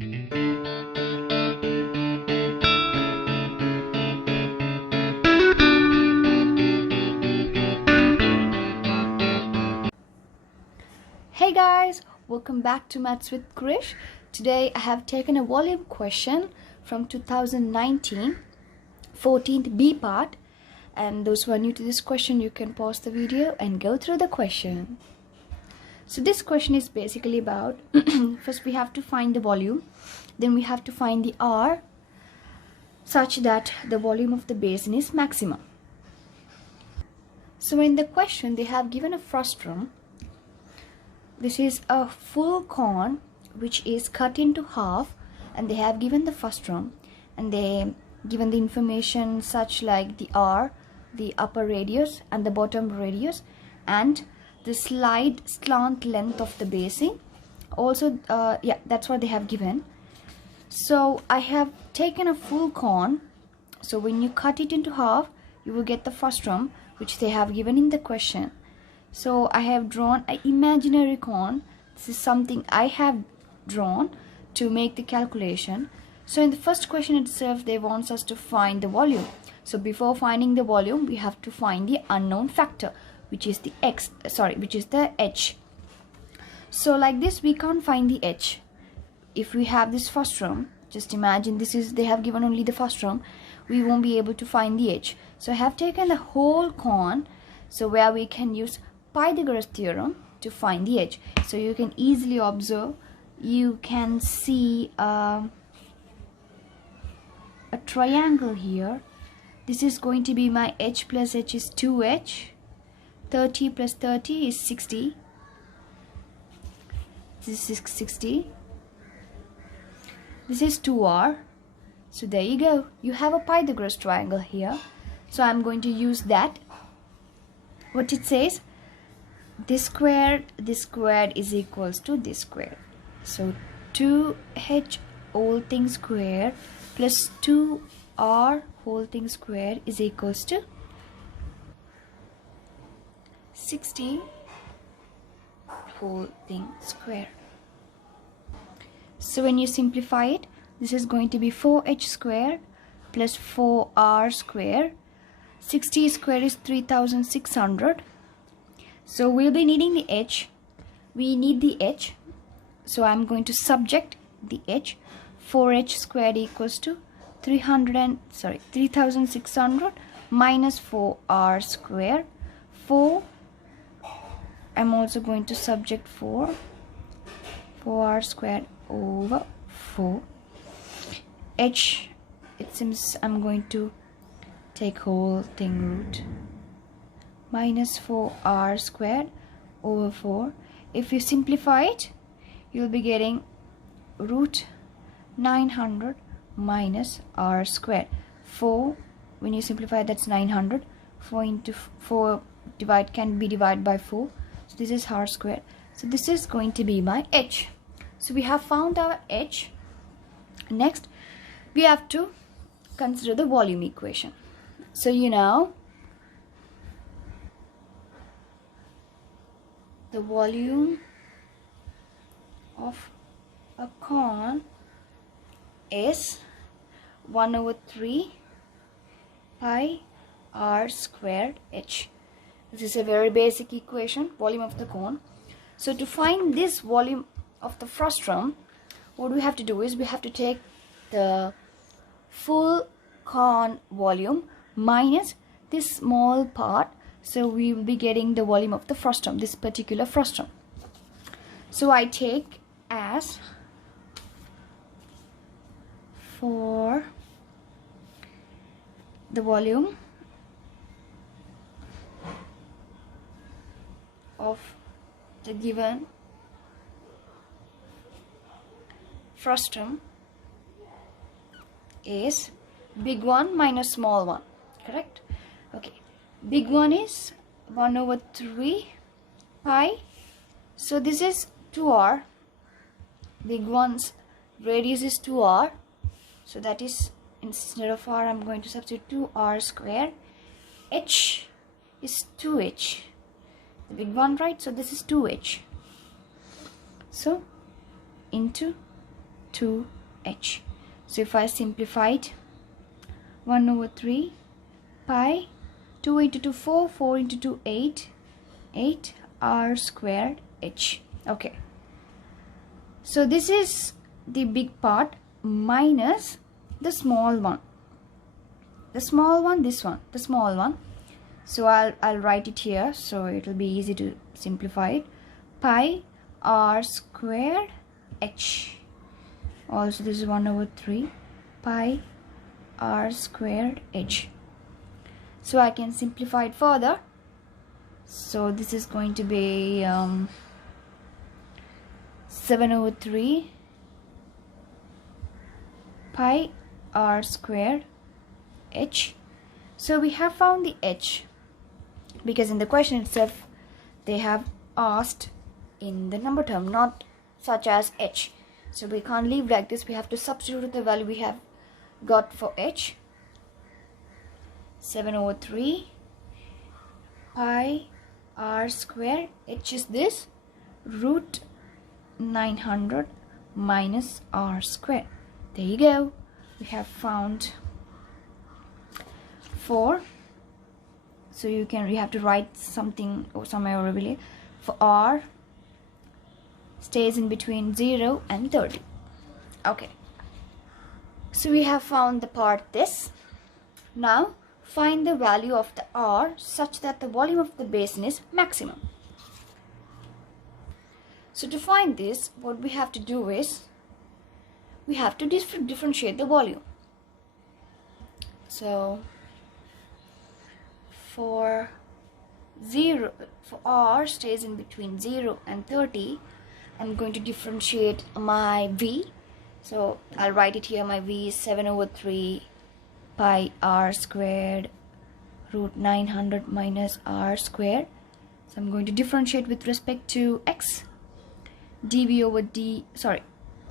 Hey guys, welcome back to Maths with Krish. Today I have taken a volume question from 2019 14th B part, and those who are new to this question, you can pause the video and go through the question. So this question is basically about first we have to find the volume, then we have to find the R such that the volume of the basin is maximum. So in the question they have given a frustum. This is a full cone which is cut into half, and they have given the frustum, and they given the information such like the R, the upper radius and the bottom radius, and the slant length of the basin. Also, that's what they have given. So I have taken a full cone. So when you cut it into half, you will get the frustum which they have given in the question. So I have drawn an imaginary cone. This is something I have drawn to make the calculation. So in the first question itself, they want us to find the volume. So before finding the volume, we have to find the unknown factor, which is the h. So like this, we can't find the h. If we have this frustum, just imagine they have given only the frustum, we won't be able to find the h. So I have taken the whole cone, so where we can use Pythagoras theorem to find the h. So you can easily observe, you can see a triangle here. This is going to be my h plus h is 2h. 30 plus 30 is 60. This is 60. This is 2r. So there you go. You have a Pythagoras triangle here. So I'm going to use that. What it says, this squared is equals to this squared. So 2h whole thing squared plus 2r whole thing squared is equals to 60 whole thing squared. So when you simplify it, this is going to be 4h squared plus 4r squared. 60 squared is 3600. So we'll be needing the h. We need the h. So I'm going to subject the h. 4h squared equals to 3600 minus 4r squared. 4. I'm also going to subject 4r squared over 4. H, it seems I'm going to take whole thing root, minus 4r squared over 4. If you simplify it, you'll be getting root 900 minus r squared. 4, when you simplify, that's 900. 4 into 4 can be divided by 4. So this is r squared. So this is going to be my h. So we have found our h. Next, we have to consider the volume equation. So you know, the volume of a cone is 1 over 3 pi r squared h. This is a very basic equation, volume of the cone. So to find this volume of the frustum, what we have to do is we have to take the full cone volume minus this small part. So we will be getting the volume of the frustum, this particular frustum. So I take as for the volume of the given frustum is big one minus small one, correct? Okay, big one is 1 over 3 pi. So this is 2r. Big one's radius is 2r. So that is, instead of r, I'm going to substitute 2r squared. H is 2h. The big one, right? So this is 2h. So into 2h. So if I simplify it, 1 over 3 pi, 2 into 2 4, 4 into 2 8, 8 r squared h. Okay, so this is the big part minus the small one. The small one, this one, the small one. So I'll write it here so it will be easy to simplify it. Pi r squared h. Also this is 1 over 3 pi r squared h. So I can simplify it further. So this is going to be 7 over 3 pi r squared h. So we have found the h because in the question itself they have asked in the number term, not such as h. So we can't leave like this. We have to substitute the value we have got for h. 7 over 3 pi r squared h is this root 900 minus r squared. There you go. We have found 4. So you have to write something or somewhere over here. For r stays in between 0 and 30. Okay, so we have found the part this. Now find the value of the r such that the volume of the basin is maximum. So to find this, what we have to do is we have to differentiate the volume. So for r stays in between 0 and 30, I'm going to differentiate my v. So I'll write it here. My v is 7 over 3 pi r squared root 900 minus r squared. So I'm going to differentiate with respect to x. dv over d, sorry,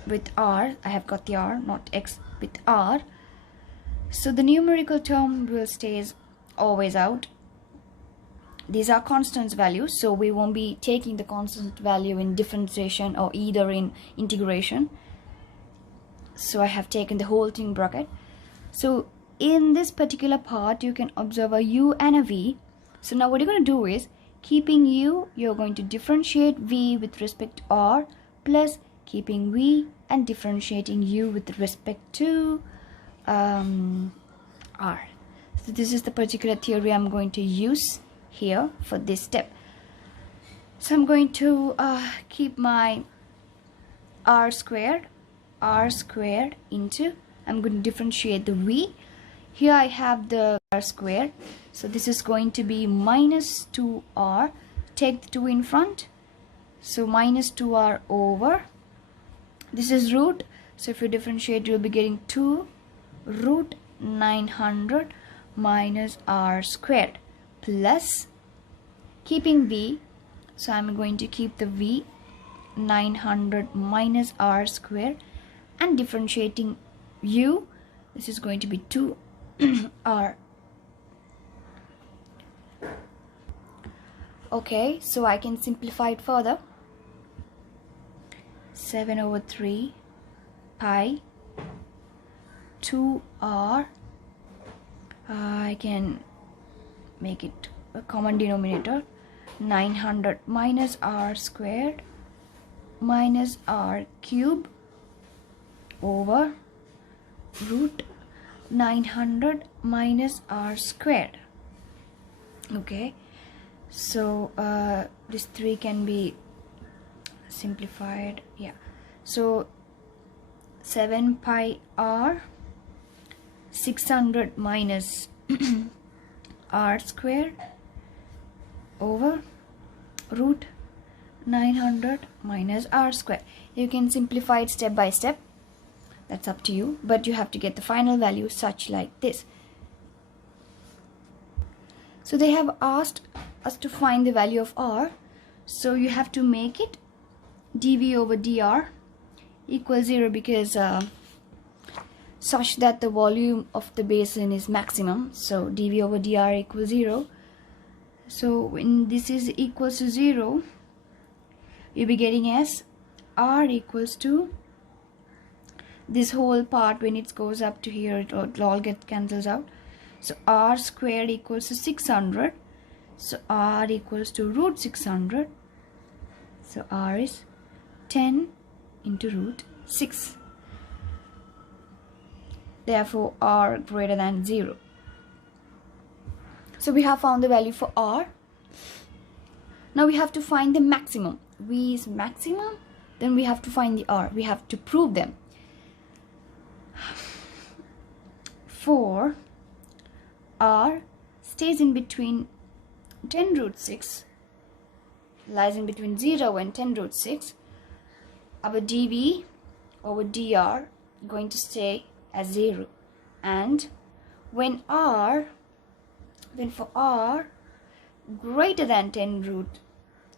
with r. I have got the r, not x, with r. So the numerical term will stays always out. These are constant values, so we won't be taking the constant value in differentiation or either in integration. So I have taken the whole thing bracket. So in this particular part, you can observe a u and a v. So now what you're going to do is, keeping u, you're going to differentiate v with respect to r, plus keeping v and differentiating u with respect to r. So this is the particular theory I'm going to use here for this step. So I'm going to keep my r squared into, I'm going to differentiate the v. Here I have the r squared, so this is going to be minus 2r. Take the 2 in front, so minus 2r over, this is root, so if you differentiate you'll be getting 2 root 900 minus r squared, plus keeping v, so I'm going to keep the v 900 minus r squared, and differentiating u, this is going to be 2 r. Okay, so I can simplify it further. 7 over 3 pi 2r, I can make it a common denominator, 900 minus r squared minus r cube over root 900 minus r squared. Okay, so this 3 can be simplified. Yeah, so 7 pi r 600 minus r squared over root 900 minus r squared. You can simplify it step by step, that's up to you, but you have to get the final value such like this. So they have asked us to find the value of r, so you have to make it dv over dr equals 0, because such that the volume of the basin is maximum. So dv over dr equals 0. So when this is equals to 0, you'll be getting as r equals to this whole part, when it goes up to here, it all get cancels out. So r squared equals to 600. So r equals to root 600. So r is 10 into root 6. Therefore r greater than 0. So we have found the value for r. Now we have to find the maximum. V is maximum, then we have to find the r. We have to prove them. For r stays in between 10 root 6, lies in between 0 and 10 root 6, our dv over dr going to stay as 0. And when for r greater than 10 root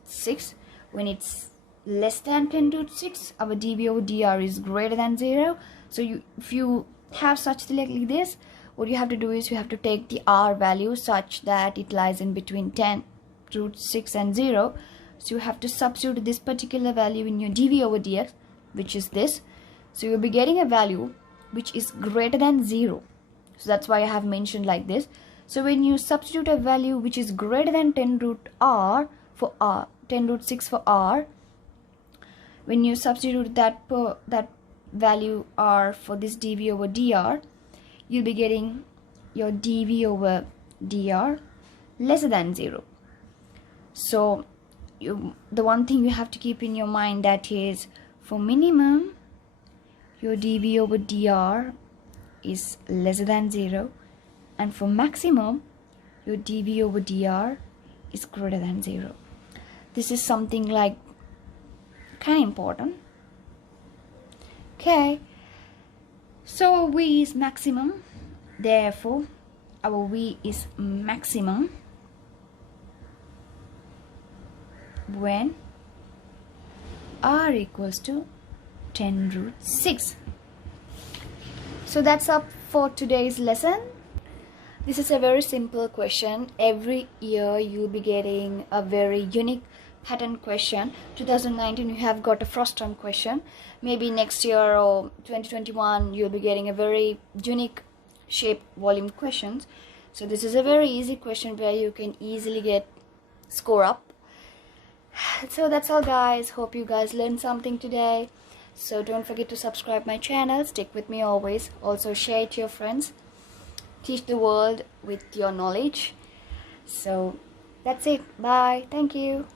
6, when it's less than 10 root 6, our dv over dr is greater than 0. So if you have such thing like this, what you have to do is you have to take the r value such that it lies in between 10 root 6 and 0. So you have to substitute this particular value in your dv over dx, which is this. So you'll be getting a value which is greater than 0. So that's why I have mentioned like this. So when you substitute a value which is greater than 10 root r for r, 10 root 6 for r, when you substitute that value r for this dv over dr, you'll be getting your dv over dr lesser than 0. So the one thing you have to keep in your mind, that is, for minimum your dv over dr is lesser than 0, and for maximum your dv over dr is greater than 0. This is something like kind of important. Okay, so v is maximum, therefore our v is maximum when r equals to 10 root 6. So that's up for today's lesson. This is a very simple question. Every year you'll be getting a very unique pattern question. 2019 you have got a first term question. Maybe next year or 2021 you'll be getting a very unique shape volume questions. So this is a very easy question where you can easily get score up. So that's all, guys. Hope you guys learned something today. So don't forget to subscribe my channel. Stick with me always. Also share it to your friends. Teach the world with your knowledge. So that's it. Bye. Thank you.